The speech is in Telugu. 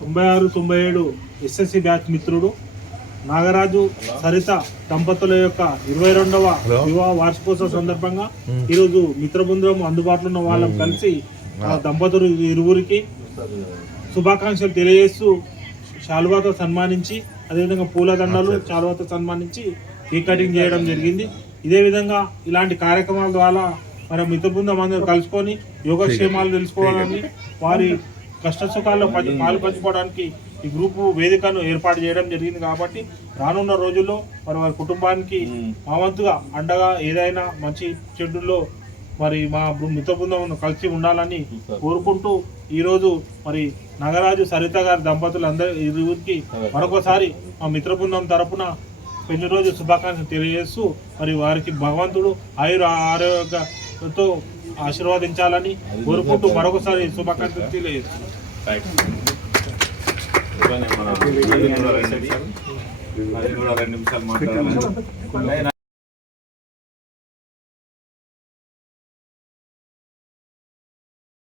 తొంభై ఆరు తొంభై ఏడు ఎస్ఎస్సి బ్యాచ్ మిత్రుడు. నాగరాజు సరిత దంపతుల యొక్క ఇరవై రెండవ వివాహ వార్షికోత్సవ సందర్భంగా ఈరోజు మిత్ర బృందం అందుబాటులో ఉన్న వాళ్ళం కలిసి దంపతులు ఇరువురికి శుభాకాంక్షలు తెలియజేస్తూ శాలువాతో సన్మానించి అదేవిధంగా పూలదండలు శాలువాతో సన్మానించి కేక్ కటింగ్ చేయడం జరిగింది. ఇదే విధంగా ఇలాంటి కార్యక్రమాల ద్వారా మన మిత్ర బృందం అందరూ కలుసుకొని యోగక్షేమాలు తెలుసుకోవాలని వారి కష్ట సుఖాల్లో పంచి పాలు పంచుకోవడానికి ఈ గ్రూపు వేదికను ఏర్పాటు చేయడం జరిగింది కాబట్టి రానున్న రోజుల్లో మరి వారి కుటుంబానికి మా వంతుగా అండగా ఏదైనా మంచి చెడుల్లో మరి మా మిత్ర బృందం కలిసి ఉండాలని కోరుకుంటూ ఈరోజు మరి నగరాజు సరిత గారి దంపతులు అందరి ఇరువురికి మరొకసారి మా మిత్ర బృందం తరపున పెళ్ళి రోజు శుభాకాంక్షలు తెలియజేస్తూ మరి వారికి భగవంతుడు ఆయుర ఆరోగ్యంతో ఆశీర్వదించాలని కోరుకుంటూ మరొకసారి శుభాకాంక్షలు కూడా రెండు నిమిషాలు మాట్లాడాలి.